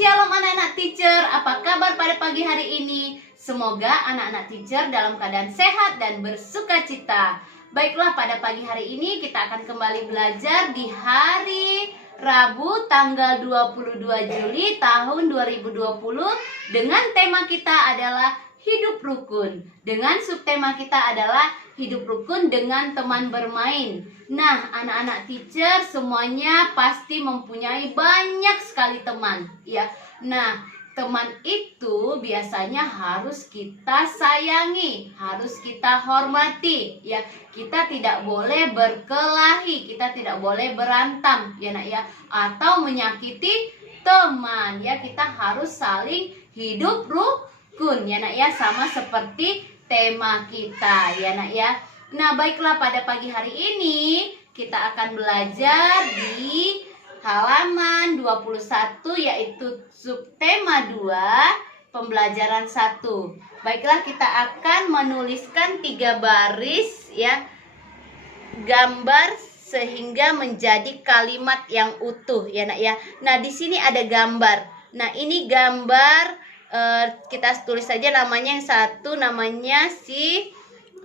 Shalom anak-anak teacher, apa kabar pada pagi hari ini? Semoga anak-anak teacher dalam keadaan sehat dan bersuka cita. Baiklah, pada pagi hari ini kita akan kembali belajar di hari Rabu tanggal 22 Juli tahun 2020 dengan tema kita adalah hidup rukun. Dengan subtema kita adalah hidup rukun dengan teman bermain. Nah, anak-anak teacher semuanya pasti mempunyai banyak sekali teman, ya. Nah, teman itu biasanya harus kita sayangi, harus kita hormati, ya. Kita tidak boleh berkelahi, kita tidak boleh berantem, ya nak ya, atau menyakiti teman, ya. Kita harus saling hidup rukun, ya nak ya, sama seperti tema kita, ya nak ya. Nah, baiklah, pada pagi hari ini kita akan belajar di halaman 21, yaitu subtema 2, pembelajaran 1. Baiklah, kita akan menuliskan 3 baris, ya, gambar sehingga menjadi kalimat yang utuh, ya nak ya. Nah, di sini ada gambar. Nah, ini gambar, kita tulis saja namanya. Yang satu namanya si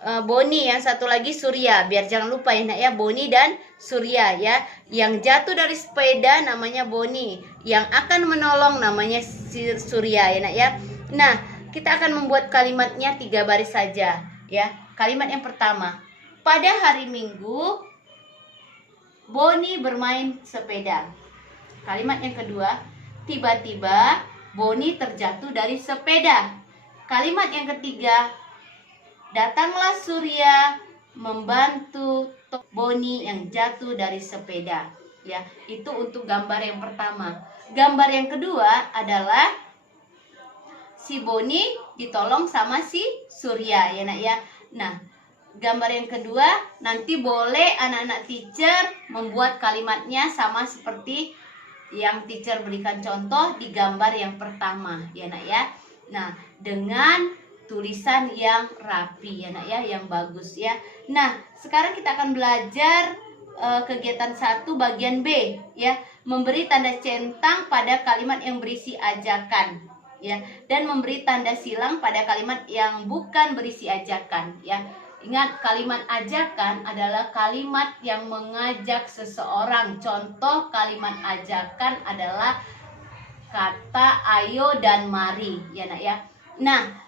Boni, yang satu lagi Surya, biar jangan lupa ya nak ya, Boni dan Surya, ya. Yang jatuh dari sepeda namanya Boni, yang akan menolong namanya si Surya, ya nak ya. Nah, kita akan membuat kalimatnya 3 baris saja, ya. Kalimat yang pertama, pada hari Minggu Boni bermain sepeda. Kalimat yang kedua, tiba-tiba Boni terjatuh dari sepeda. Kalimat yang ketiga, datanglah Surya membantu Boni yang jatuh dari sepeda. Ya, itu untuk gambar yang pertama. Gambar yang kedua adalah si Boni ditolong sama si Surya, ya nak ya. Nah, gambar yang kedua nanti boleh anak-anak teacher membuat kalimatnya sama seperti yang teacher berikan contoh di gambar yang pertama, ya nak ya. Nah, dengan tulisan yang rapi, ya nak ya, yang bagus, ya. Nah, sekarang kita akan belajar kegiatan 1 bagian B, ya, memberi tanda centang pada kalimat yang berisi ajakan, ya, dan memberi tanda silang pada kalimat yang bukan berisi ajakan, ya. Ingat, kalimat ajakan adalah kalimat yang mengajak seseorang. Contoh kalimat ajakan adalah kata ayo dan mari, ya nak ya. Nah,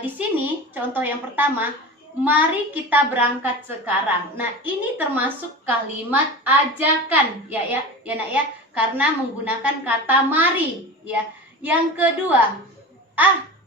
di sini contoh yang pertama, mari kita berangkat sekarang. Nah, ini termasuk kalimat ajakan, ya nak ya, karena menggunakan kata mari, ya. Yang kedua,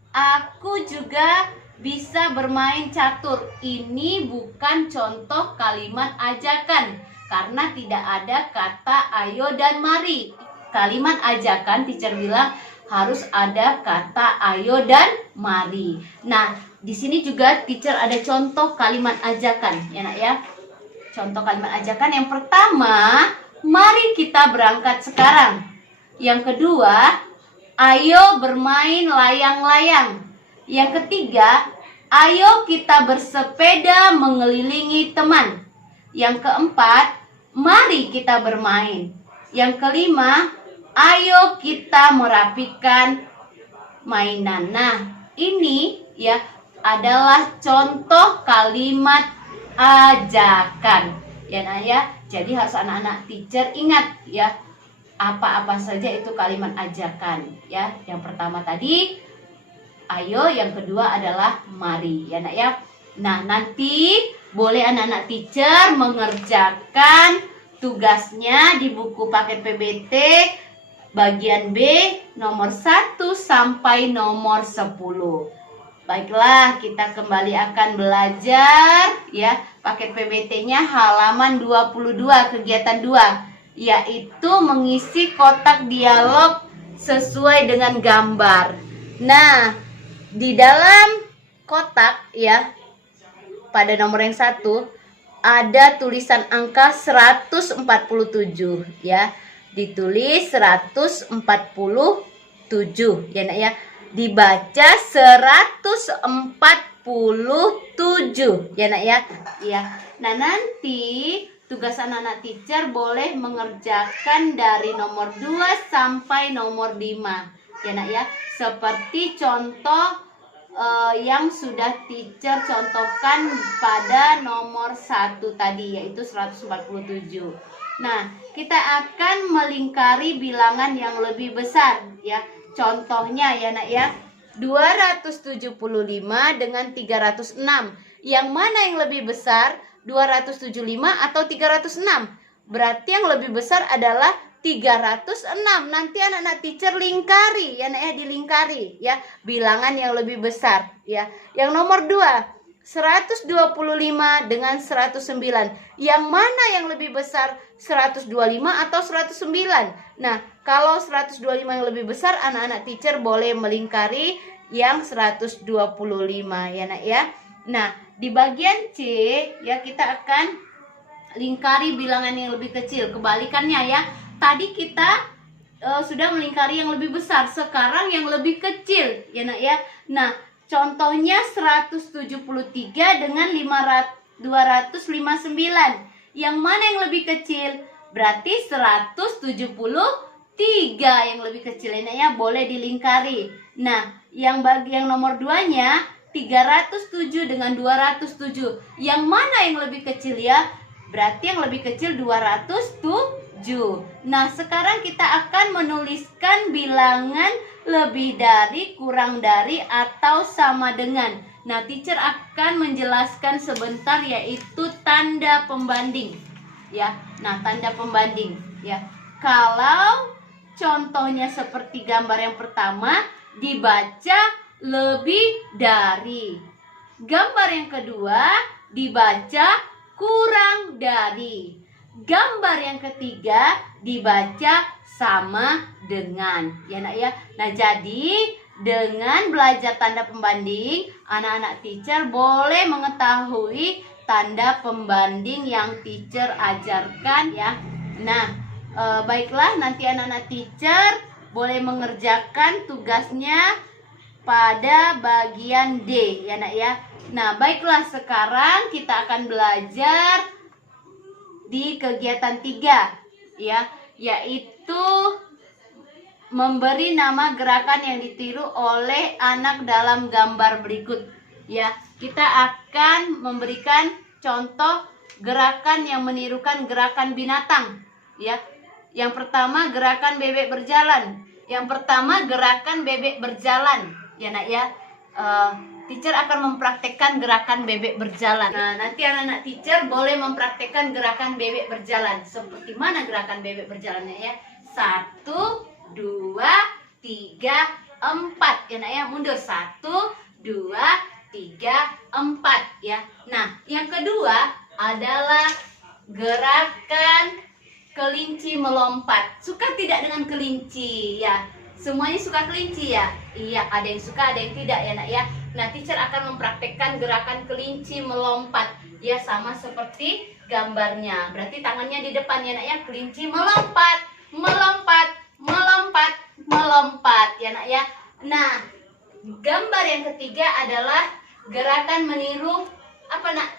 aku juga bisa bermain catur. Ini bukan contoh kalimat ajakan karena tidak ada kata ayo dan mari. Kalimat ajakan teacher bilang harus ada kata ayo dan mari. Nah, di sini juga teacher ada contoh kalimat ajakan, ya nak ya. Contoh kalimat ajakan yang pertama, mari kita berangkat sekarang. Yang kedua, ayo bermain layang-layang. Yang ketiga, ayo kita bersepeda mengelilingi teman. Yang keempat, mari kita bermain. Yang kelima, ayo kita merapikan mainan. Nah, ini ya adalah contoh kalimat ajakan, ya nah ya. Jadi harus anak-anak teacher ingat ya, apa-apa saja itu kalimat ajakan, ya. Yang pertama tadi ayo, yang kedua adalah mari, ya nak ya. Nah, nanti boleh anak-anak teacher mengerjakan tugasnya di buku paket PBT bagian B nomor 1 sampai nomor 10. Baiklah, kita kembali akan belajar ya. Paket PBT-nya halaman 22 kegiatan 2, yaitu mengisi kotak dialog sesuai dengan gambar. Nah, di dalam kotak ya, pada nomor yang 1 ada tulisan angka 147 ya. Ditulis 147 ya nak ya. Dibaca 147 ya nak ya. Ya. Nah, nanti tugas anak-anak teacher boleh mengerjakan dari nomor 2 sampai nomor 5. ya nak ya, seperti contoh yang sudah teacher contohkan pada nomor 1 tadi, yaitu 147. Nah, kita akan melingkari bilangan yang lebih besar ya. Contohnya ya nak ya, 275 dengan 306. Yang mana yang lebih besar? 275 atau 306? Berarti yang lebih besar adalah 306. Nanti anak-anak teacher lingkari ya nak ya, dilingkari ya, bilangan yang lebih besar ya. Yang nomor 2, 125 dengan 109. Yang mana yang lebih besar? 125 atau 109? Nah, kalau 125 yang lebih besar, anak-anak teacher boleh melingkari yang 125 ya nak ya. Nah, di bagian C ya, kita akan lingkari bilangan yang lebih kecil. Kebalikannya ya. Tadi kita sudah melingkari yang lebih besar, sekarang yang lebih kecil ya nak ya. Nah, contohnya 173 dengan 259. Yang mana yang lebih kecil? Berarti 173 yang lebih kecil ya nak ya, boleh dilingkari. Nah, yang nomor 2-nya 307 dengan 207. Yang mana yang lebih kecil ya? Berarti yang lebih kecil 207. Nah, sekarang kita akan menuliskan bilangan lebih dari, kurang dari, atau sama dengan. Nah, teacher akan menjelaskan sebentar, yaitu tanda pembanding. Ya, nah tanda pembanding. Ya, kalau contohnya seperti gambar yang pertama, dibaca lebih dari. Gambar yang kedua, dibaca kurang dari. Gambar yang ketiga dibaca sama dengan ya nak ya. Nah, jadi dengan belajar tanda pembanding, anak-anak teacher boleh mengetahui tanda pembanding yang teacher ajarkan ya. Nah, baiklah, nanti anak-anak teacher boleh mengerjakan tugasnya pada bagian D ya nak ya. Nah, baiklah, sekarang kita akan belajar di kegiatan 3 ya, yaitu memberi nama gerakan yang ditiru oleh anak dalam gambar berikut ya. Kita akan memberikan contoh gerakan yang menirukan gerakan binatang ya. Yang pertama, gerakan bebek berjalan. Yang pertama, gerakan bebek berjalan ya nak ya. Teacher akan mempraktekkan gerakan bebek berjalan. Nah, nanti anak-anak teacher boleh mempraktekkan gerakan bebek berjalan. Seperti mana gerakan bebek berjalannya ya? 1, 2, 3, 4 ya nak ya. Mundur 1, 2, 3, 4 ya. Nah, yang kedua adalah gerakan kelinci melompat. Suka tidak dengan kelinci ya? Semuanya suka kelinci ya? Iya, ada yang suka, ada yang tidak ya nak ya. Nah, teacher akan mempraktekkan gerakan kelinci melompat ya, sama seperti gambarnya. Berarti tangannya di depan ya nak ya. Kelinci melompat, melompat, melompat, melompat ya nak ya. Nah, gambar yang ketiga adalah gerakan meniru apa nak?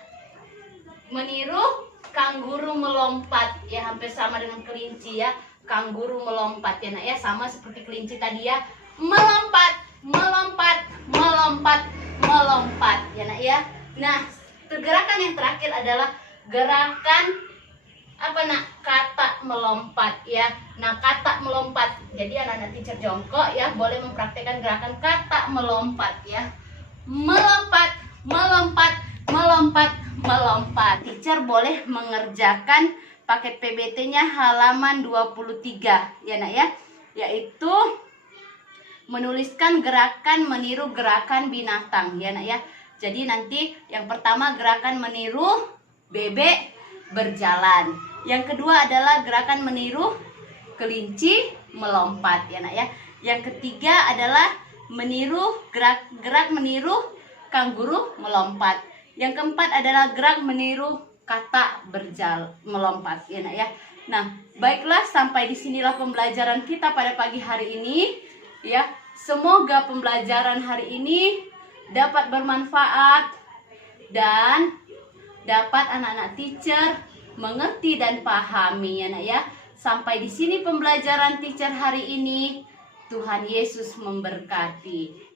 Meniru kanguru melompat ya, hampir sama dengan kelinci ya. Kanguru melompat ya nak ya, sama seperti kelinci tadi ya. Melompat, melompat, melompat, melompat ya nak ya. Nah, gerakan yang terakhir adalah gerakan apa nak? Kata melompat ya. Nah, kata melompat. Jadi anak-anak teacher jongkok ya, boleh mempraktekkan gerakan kata melompat ya. Melompat, melompat, melompat, melompat. Teacher boleh mengerjakan paket PBT-nya halaman 23 ya nak ya, yaitu menuliskan gerakan meniru gerakan binatang ya nak ya. Jadi nanti yang pertama gerakan meniru bebek berjalan. Yang kedua adalah gerakan meniru kelinci melompat ya nak ya. Yang ketiga adalah meniru gerak meniru kanguru melompat. Yang keempat adalah gerak meniru kata berjalan melompat ya nak ya. Nah, baiklah, sampai disinilah pembelajaran kita pada pagi hari ini ya. Semoga pembelajaran hari ini dapat bermanfaat dan dapat anak-anak teacher mengerti dan pahami ya nak ya. Sampai di sini pembelajaran teacher hari ini. Tuhan Yesus memberkati.